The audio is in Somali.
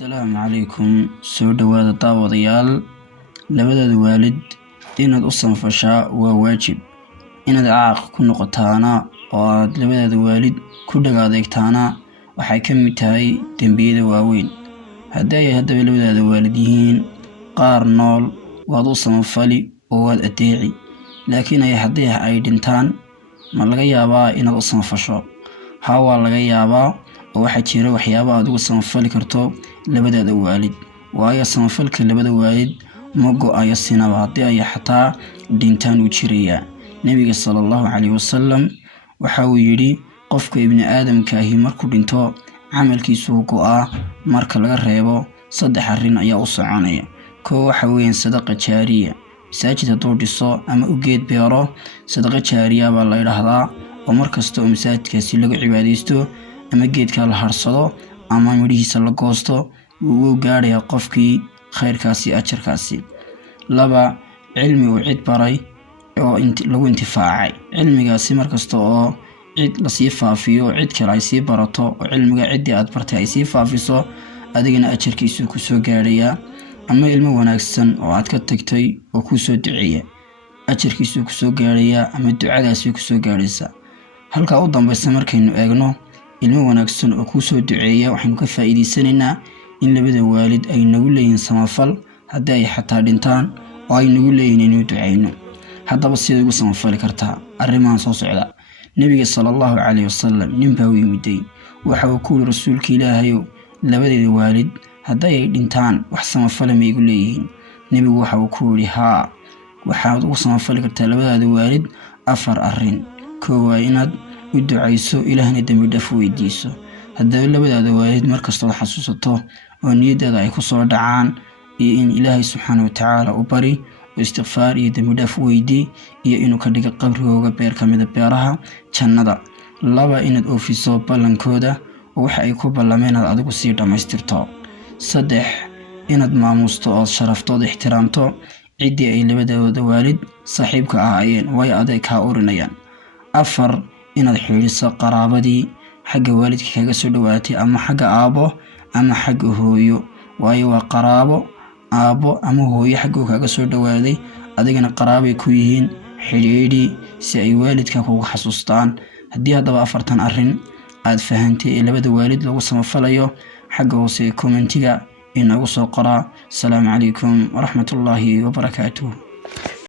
السلام عليكم سود وهذا طاوضيال لبدا والد إن أصلا فشاء وواجب إن عاق كن قطانا لبدا والد كل قاضيكتانا وحيكم تاي تنبيه واوين هدايا لبدا والدين قار نول وضوصا فلي وواد أتيعي لكن أي حديها أي دنتان ما لغا يابا إن أصلا فشاء هاوا لغا يابا waxaa jira waxyaabo aad ugu samafali karto labada waalid waayo samafalka labada waalid ma go'ayo sinaba hadii ay xataa dhintaan u jiraya nabiga sallallahu alayhi wasallam waxa uu yiri qofka ibni aadamka ahi markuu dhinto amalkiisu go'a marka laga reebo saddex arin ayaa u soconaya koo waxa weeyaan sadaqa jaariya masaajid haduu dhiso ama u geed beero sadaqa jaariya baa la yiraahdaa oo markasta masaajidkaasi lagu cibaadeysto ama geedka la harsado ama midhiisa la goosto uu gaarayaa qofkii khayrkaasi ajarkaasi laba cilmi uu cid baray oo lagu intifaacay cilmigaasi markasta oo cid la sii faafiyo cid kale ay sii barato oo cilmiga cidii aad bartay ay sii faafiso adigina ajarkiisu ku soo gaaraya ama ilmo wanaagsan oo aad ka tagtay oo ku soo duceeya ajarkiisu ku soo gaaraya ama ducadaasi ku soo gaaraysa halka u dambaysa markaynu eegno ilmo wanaagsan oo ku soo duceeya waxaan ka faa'iideysanaynaa in labada waalid ay nagu leeyihiin samafal haddii ay xataa dhintaan oo ay nagu leeyihiin inuu duceeyno haddaba sidee ugu samafali kartaa arrimahan soo socda nabiga sallallahu alayhi wasallam nin baa u yimiday waxa uu ku rasuulka ilaahay labadeeda waalid haddii ay dhintaan wax samafal ma igu leeyihiin nabigu waxa uu ku yiri haa waxaad ugu samafali kartaa labada waalid afar arrin koo inaad u ducayso ilaahna dambi dhaaf weydiiso haddii labada waalid markasta xasuusato oo niyadda ay ku soo dhacaan in ilaahay subhanahu wa ta'ala u bari istighfar iyo dambi dhaaf weydii iyo inuu ka dhigo qabrigooda beer kamida beeraha jannada laba inaad oofiso ballankooda oo waxa ay ku ballameen aad adigu sii dhamaystirto saddex inaad maamusto oo sharaftooda ixtiraamto cidii ay labada waalid saaxiibka ahaayeen way adeeg ka urinayaan afar inaad xiriirso qaraabadii xagga waalidka kaga soo dhawaatay ama xagga aabo ama xagga hooyo waayo waa qaraabo aabo ama hooyo xagga kaga soo dhawaaday adigana qaraabay ku yihiin xiriiri si ay waalidka kugu xasuustaan hadii hadaba afartan arin aad fahantay labada waalid lagu samafalayo xagga hoose commentiga inagu soo qora. Assalamu alaykum wa rahmatullahi wa barakatuh.